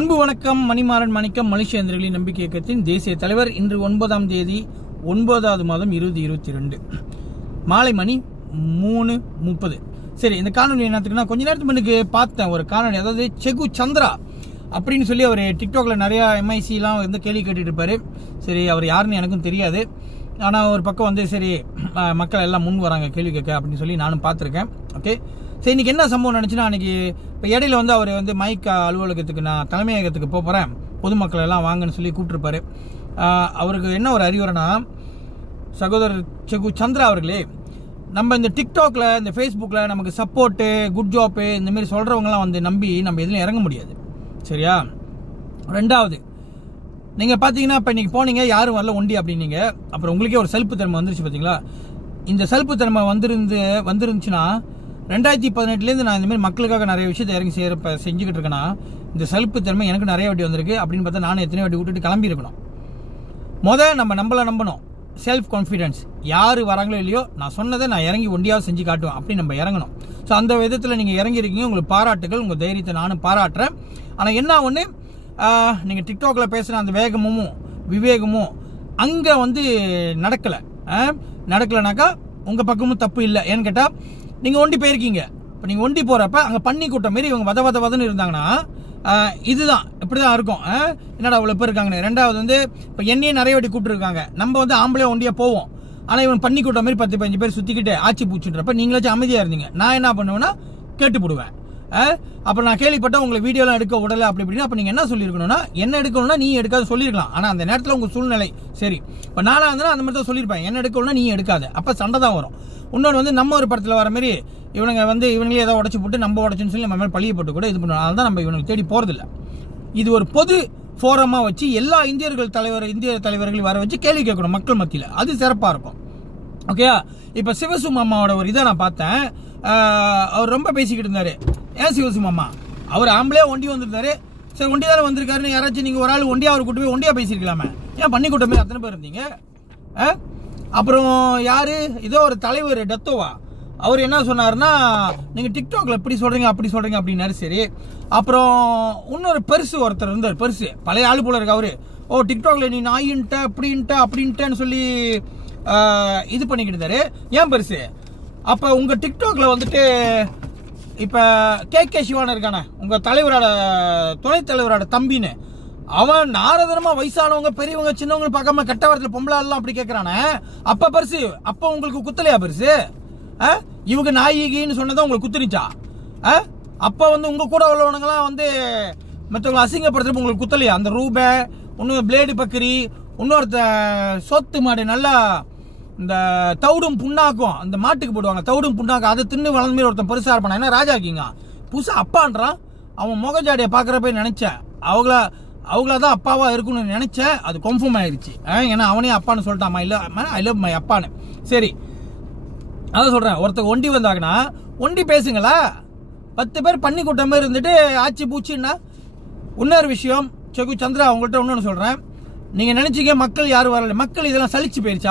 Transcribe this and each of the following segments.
அன்பு வணக்கம். மணிமாறன் மணிக்கம் மலேசியர்களின் நம்பிக்கை இயக்கத்தின் தேசிய தலைவர். இன்று 9ஆம் தேதி 9வது மாதம் 2022 மாலை மணி 3:30. சரி, இந்த காணொலி என்னத்துக்குன்னா, கொஞ்ச நேரத்துக்கு முன்னுக்கு பார்த்தேன் ஒரு காணொலி. அதாவது செகு சந்திரா அப்படின்னு சொல்லி அவர் டிக்டாக்ல நிறைய எம்ஐசிலாம் வந்து கேள்வி கேட்டுட்டு இருப்பாரு. சரி, அவர் யாருன்னு எனக்கும் தெரியாது. ஆனால் ஒரு பக்கம் வந்து சரி மக்கள் எல்லாம் முன் வராங்க கேள்வி கேட்க அப்படின்னு சொல்லி நானும் பார்த்துருக்கேன். ஓகே, சரி, இன்னைக்கு என்ன சம்பவம் நினச்சுன்னா, அன்றைக்கி இப்போ இடையில வந்து அவர் வந்து மைக் அலுவலகத்துக்கு நான் தலைமையகத்துக்கு போகிறேன், பொதுமக்கள் எல்லாம் வாங்கன்னு சொல்லி கூப்பிட்டுருப்பாரு. அவருக்கு என்ன ஒரு அறிவுரைனா, சகோதரர் செகு சந்திரா அவர்களே, நம்ம இந்த டிக்டாக்ல இந்த ஃபேஸ்புக்கில் நமக்கு சப்போர்ட்டு குட் ஜாப்பு இந்தமாரி சொல்கிறவங்களாம் வந்து நம்பி நம்ம எதுலையும் இறங்க முடியாது. சரியா? ரெண்டாவது, நீங்கள் பார்த்தீங்கன்னா இப்போ இன்றைக்கி போனீங்க, யாரும் வரல ஒண்டி அப்படின்னீங்க. அப்புறம் உங்களுக்கே ஒரு சலிப்பு தன்மை வந்துருச்சு பார்த்தீங்களா? இந்த சலிப்பு தன்மை வந்துருந்துச்சுன்னா 2018 நான் இந்தமாதிரி மக்களுக்காக நிறைய விஷயத்தை இறங்கி செஞ்சுக்கிட்டு இருக்கேன்னா, இந்த சலிப்பு தன்மை எனக்கு நிறைய வாட்டி வந்திருக்கு. அப்படின்னு பார்த்தா நானும் எத்தனை வாட்டி விட்டுட்டு கிளம்பி இருக்கணும். நம்ம நம்மளை நம்பணும். Self confidence. யார் வராங்களோ இல்லையோ, நான் சொன்னதை நான் இறங்கி ஒண்டியாவது செஞ்சு காட்டுவேன் அப்படி நம்ம இறங்கணும். ஸோ அந்த விதத்தில் நீங்கள் இறங்கியிருக்கீங்க, உங்களுக்கு பாராட்டுகள். உங்கள் தைரியத்தை நானும் பாராட்டுறேன். ஆனால் என்ன ஒன்று, நீங்கள் டிக்டாக்ல பேசுகிற அந்த வேகமும் விவேகமும் அங்கே வந்து நடக்கலைனாக்கா உங்கள் பக்கமும் தப்பு இல்லை. ஏன்னு கேட்டால், நீங்கள் ஒண்டி போயிருக்கீங்க. இப்போ நீங்கள் ஒண்டி போகிறப்ப அங்கே பண்ணி கூட்டம் மாரி இவங்க வதன்னு இருந்தாங்கன்னா இதுதான் இப்படி தான் இருக்கும். என்னடா அவ்வளோ பேர் இருக்காங்கன்னு. ரெண்டாவது வந்து இப்போ என்னையே நிறைய வாட்டி கூப்பிட்டுருக்காங்க. நம்ம வந்து ஆம்பளை ஒண்டியாக போவோம். ஆனால் இவன் பண்ணி கூட்டம் மாரி 10-15 பேர் சுற்றிக்கிட்டு ஆட்சி பூச்சுன்றப்ப நீங்களாச்சும் அமைதியாக இருந்தீங்க. நான் என்ன பண்ணுவேன்னா கேட்டு போடுவேன். அப்புறம் நான் கேள்விப்பட்ட உங்களை வீடியோலாம் எடுக்க விடலை அப்படி இப்படின்னா, அப்போ நீங்கள் என்ன சொல்லியிருக்கணும்னா, என்ன எடுக்கணும்னா நீ எடுக்காத சொல்லியிருக்கலாம். ஆனால் அந்த நேரத்தில் உங்கள் சூழ்நிலை சரி. இப்போ நானாக இருந்தாலும் அந்த மாதிரி தான் சொல்லியிருப்பேன், என்ன எடுக்கணும்னா நீ எடுக்காத. அப்போ சண்டை தான் வரும். இன்னொன்று வந்து நம்ம ஒரு படத்தில் வர மாதிரி இவங்களே ஏதோ உடச்சி போட்டு நம்ம உடச்சுன்னு சொல்லி நம்ம மேலே பழிய போட்டு கூட இது பண்ணுவோம். அதனால தான் நம்ம இவனுக்கு தேடி போகிறதில்ல. இது ஒரு பொது ஃபோரமாக வச்சு எல்லா இந்திய தலைவர்களையும் வர வச்சு கேள்வி கேட்கணும் மக்கள் மத்தியில். அது சிறப்பாக இருக்கும். ஓகே, இப்போ சிவசு மாமாவோட ஒரு இதை நான் பார்த்தேன். அவர் ரொம்ப பேசிக்கிட்டு இருந்தார். ஏன் சிவசு மாமா, அவர் ஆம்பளே ஒண்டி வந்திருந்தாரு. சரி, ஒண்டி தானே வந்திருக்காருன்னு யாராச்சும் நீங்கள் ஒரு ஆள் ஒண்டியா அவர் கூட்டு போய் ஒண்டியா பேசியிருக்கலாமே. ஏன் பண்ணி கூட்ட போய் அத்தனை பேர் இருந்தீங்க? அப்புறம் யாரு இதோ ஒரு தலைவர் டத்தோவா, அவர் என்ன சொன்னார்னா, நீங்கள் டிக்டாக்ல இப்படி சொல்கிறீங்க அப்படி சொல்கிறீங்க அப்படின்னாரு. சரி, அப்புறம் இன்னொரு பெருசு ஒருத்தர் இருந்தார். பெருசு பழைய ஆளு போல இருக்கு. அவரு டிக்டாக்ல நீ நாயின்ட்ட அப்படின்ட்டேன்னு சொல்லி இது பண்ணிக்கிட்டு இருந்தாரு. ஏன் பெருசு? அப்போ உங்கள் டிக்டாக்ல வந்துட்டு இப்போ கே சிவான இருக்கானே, உங்கள் தலைவரோட துணைத் தலைவரோட தம்பின்னு, அவன் நாரதனமா வயசானவங்க பெரியவங்க சின்னவங்க பார்க்காம கெட்ட வாரத்தில் பொம்பளாலாம் அப்படி கேட்கறானே. அப்ப பெருசு, அப்ப உங்களுக்கு குத்தலையா பெருசு? இவங்க நாயிகின்னு சொன்னதான் உங்களுக்கு குத்துருச்சா? அப்ப வந்து உங்க கூட உள்ளவனுங்களாம் வந்து மற்றவங்களை அசிங்கப்படுத்துறப்ப உங்களுக்கு குத்தலையா? அந்த ரூபே, இன்னும் பிளேடு பக்கரி, இன்னொருத்த சொத்து மாடு நல்லா இந்த தவிடும் புண்ணாக்கும் அந்த மாட்டுக்கு போடுவாங்க, தவிடும் புண்ணாக்கும், அதை தின்னு வளர்ந்த மாதிரி ஒருத்தன் பெருசா இருப்பான். என்ன ராஜா இருக்கீங்க புதுசா அப்பான்றான். அவன் முகஜாடியை பார்க்குறப்ப நினைச்சேன் அவங்களதான் அப்பாவா இருக்குன்னு நினைச்சேன். அது கன்ஃபார்ம் ஆயிடுச்சு. ஏன்னா அவனே அப்பான்னு சொல்லிட்டாமா. இல்லை, ஐ லவ் மை அப்பான்னு. சரி, அதான் சொல்றேன். ஒருத்தர் ஒண்டி வந்தாங்கன்னா ஒண்டி பேசுங்களா. 10 பேர் பண்ணி கூட்ட மாதிரி இருந்துட்டு ஆட்சி பூச்சின்னா. இன்னொரு விஷயம், செகு சந்திரா அவங்கள்ட்ட இன்னொன்று சொல்றேன். நீங்க நினைச்சீங்க மக்கள் யாரும் வரல. மக்கள் இதெல்லாம் சலிச்சு போயிருச்சு.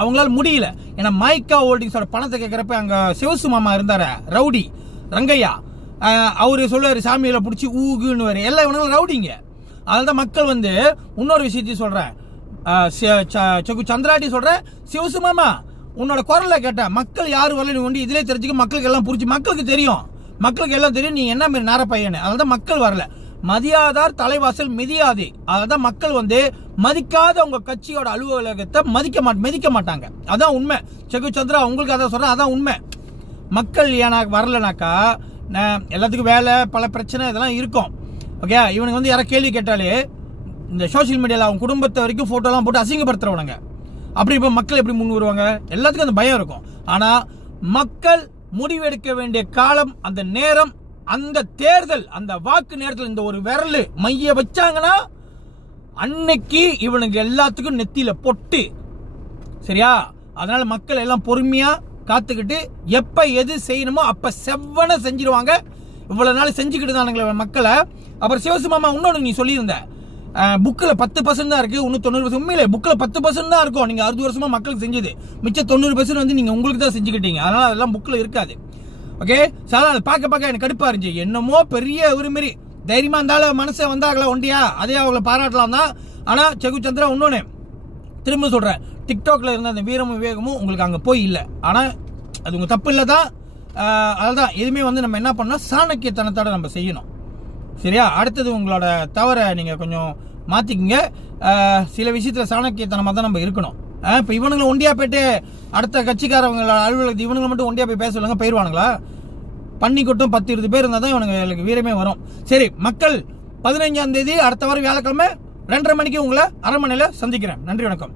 அவங்களால முடியல. ஏன்னா மைக்கா ஹோல்டிங்ஸோட பணத்தை கேட்கறப்ப அங்க சிவசு மாமா இருந்தார ரவுடி ரங்கையா, அவரு சொல்லுவாரு சாமியில பிடிச்சி ஊகுன்னு வரு. எல்லாம் இவனுங்களும் ரவுடிங்க. அதனால்தான் மக்கள் வந்து இன்னொரு விஷயத்தையும் சொல்றேன். செகு சந்திராட்டி சொல்றேன், சிவசு மாமா உன்னோட குரலை கேட்ட மக்கள் யாரும் வரல. நீ ஒண்டி இதிலே தெரிஞ்சுக்க. மக்களுக்கு எல்லாம் புரிச்சு, மக்களுக்கு தெரியும், மக்களுக்கு எல்லாம் தெரியும் நீ என்ன மாதிரி நேர பையனு. அதனால்தான் மக்கள் வரல. மதியாதார் தலைவாசல் மிதியாதே. அதான் மக்கள் வந்து மதிக்காத உங்க கட்சியோட அலுவலகத்தை மிதிக்க மாட்டாங்க. அதான் உண்மை. செகு சந்திரா உங்களுக்கு அதான் சொல்றேன், அதான் உண்மை. மக்கள் ஏன்னா வரலனாக்கா எல்லாத்துக்கும் வேலை பல பிரச்சனை இதெல்லாம் இருக்கும். ஓகே, இவனுக்கு வந்து யாராவது கேள்வி கேட்டாலே இந்த சோசியல் மீடியாவில் அவங்க குடும்பத்தை வரைக்கும் போட்டோலாம் போட்டு அசிங்கப்படுத்துறவனுங்க. அப்படி இப்போ மக்கள் எப்படி முன் வருவாங்க? எல்லாத்துக்கும் அந்த பயம் இருக்கும். ஆனா மக்கள் முடிவெடுக்க வேண்டிய காலம், அந்த நேரம், அந்த தேர்தல், அந்த வாக்கு நேரத்தில் இந்த ஒரு விரல் மைய வச்சாங்கன்னா அன்னைக்கு இவனுக்கு எல்லாத்துக்கும் நெத்தியில பொட்டு. சரியா? அதனால மக்கள் எல்லாம் பொறுமையா காத்துக்கிட்டு எப்ப எது செய்யணுமோ அப்ப செவ்வன செஞ்சிருவாங்க. இவ்வளவு நாள் செஞ்சுக்கிட்டு தானுங்களே மக்களை. அப்புறம் சிவசு மாமா இன்னொன்று நீ சொல்லியிருந்த, புக்கில் 10% தான் இருக்கு, இன்னும் 90%. உண்மையிலே புக்கில் 10% தான் இருக்கும். நீங்க 60 வருஷமா மக்களுக்கு செஞ்சது, மிச்சம் 90% வந்து நீங்க உங்களுக்கு தான் செஞ்சுக்கிட்டீங்க. அதனால அதெல்லாம் புக்கில் இருக்காது. ஓகே, சார் அதை பார்க்க எனக்கு கடுப்பா இருந்துச்சு. என்னமோ பெரிய ஒரு மாரி தைரியமா இருந்தாலும் மனசை வந்தாங்களா ஒண்டியா, அதே அவங்கள பாராட்டலாம் தான். ஆனா செகுச்சந்திரா இன்னொன்னு திரும்ப சொல்றேன், டிக்டாக்ல இருந்த அந்த வீரமும் விவேகமும் உங்களுக்கு அங்க போய் இல்லை. ஆனா அது உங்க தப்பு இல்லை தான். அதுதான் எதுவுமே வந்து நம்ம என்ன பண்ணோம், சாணக்கியத்தனத்தோட நம்ம செய்யணும். சரியா? அடுத்தது உங்களோட தவறை நீங்க கொஞ்சம் மாத்திக்கங்க. சில விஷயத்துல சாணக்கியத்தனமா தான் நம்ம இருக்கணும். இப்ப இவனுங்களை ஒண்டியா போயிட்டு அடுத்த கட்சிக்காரவங்களோட அலுவலகத்தை இவனுங்களை மட்டும் ஒண்டியா போய் பேச சொல்லுங்க, போயிடுவானுங்களா? பண்ணிக்கூட்டம் 10-20 பேர் இருந்தால் தான் இவனுங்களுக்கு வீரமே வரும். சரி, மக்கள் 15ஆம் தேதி அடுத்த வாரம் வியாழக்கிழமை 2:30 மணிக்கு உங்களை அரண்மனையில் சந்திக்கிறேன். நன்றி, வணக்கம்.